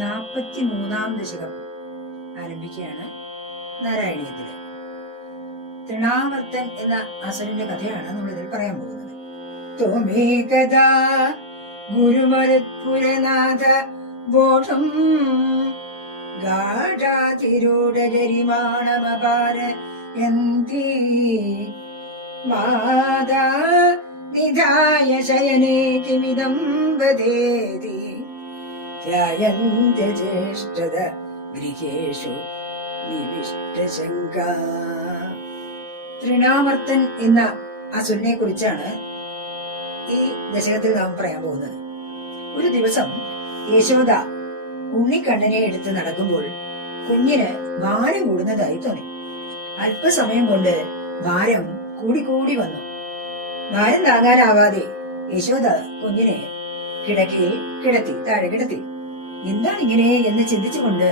43-ാം ദശകം ആരംഭിക്കുകയാണ് നാരായണീയത്തില്. തൃണാവർത്തൻ എന്ന അസുരന്റെ കഥയാണ് നമ്മളിതിൽ പറയാൻ പോകുന്നത്. ത്വമേകദാ ഗുരുമരുത്പുരനാഥ ബോധം ഗാഢാതിരൂഢഗരിമാണമപാരയന്തി മാതാ നിധായ ശയനേ കിമിദം വദേതി ധ്യായന്ത്യജ്യേഷ്ഠത ഗൃഹേഷു നിവിഷ്ടശങ്കാ. തൃണാവർത്തൻ എന്ന അസുരനെ കുറിച്ചാണ് ഈ ദശകത്തിൽ നാം പറയാൻ പോകുന്നത്. ഒരു ദിവസം യശോദ ഉണ്ണിക്കണ്ണനെ എടുത്ത് നടക്കുമ്പോൾ കുഞ്ഞിന് ഭാരം കൂടുന്നതായി തോന്നി. അല്പസമയം കൊണ്ട് ഭാരം കൂടിക്കൂടി വന്നു. ഭാരം താങ്ങാനാവാതെ യശോദ കുഞ്ഞിനെ കിടക്കയിൽ താഴെ കിടത്തി. എന്താണ് ഇങ്ങനെ എന്ന് ചിന്തിച്ചുകൊണ്ട്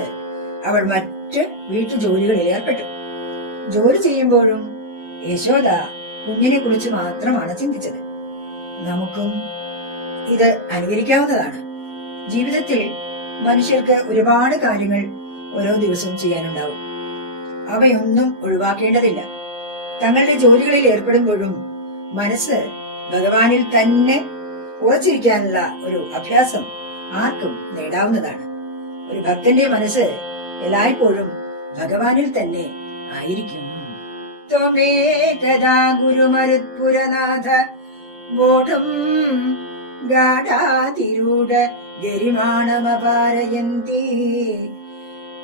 അവൾ മറ്റ് വീട്ടു ജോലികളിൽ ഏർപ്പെട്ടു. ജോലി ചെയ്യുമ്പോഴും യശോദ കുഞ്ഞിനെ കുറിച്ച് മാത്രമാണ് ചിന്തിച്ചത്. നമുക്കും ഇത് അനുകരിക്കാവുന്നതാണ്. ജീവിതത്തിൽ മനുഷ്യർക്ക് ഒരുപാട് കാര്യങ്ങൾ ഓരോ ദിവസവും ചെയ്യാനുണ്ടാവും. അവയൊന്നും ഒഴിവാക്കേണ്ടതില്ല. തങ്ങളുടെ ജോലികളിൽ ഏർപ്പെടുമ്പോഴും മനസ്സ് ഭഗവാനിൽ തന്നെ ഉറച്ചിരിക്കാനുള്ള ഒരു അഭ്യാസം ആർക്കും നേടാവുന്നതാണ്. ഒരു ഭക്തന്റെ മനസ്സ് എല്ലായ്പ്പോഴും ഭഗവാനിൽ തന്നെ ആയിരിക്കും. ത്വമേകദാ ഗുരുമരുത്പുരനാഥ ബോധം ഗാഢാതിരൂഢ ഗരിമാണമപാരയന്തി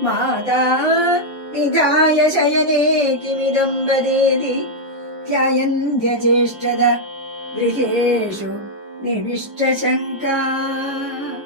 മാതാ നിധായ ശയനേ കിമിദം വദേതി ധ്യായന്ത്യജ്യേഷ്ഠത ഗൃഹേഷു നിവിഷ്ടശങ്കാ.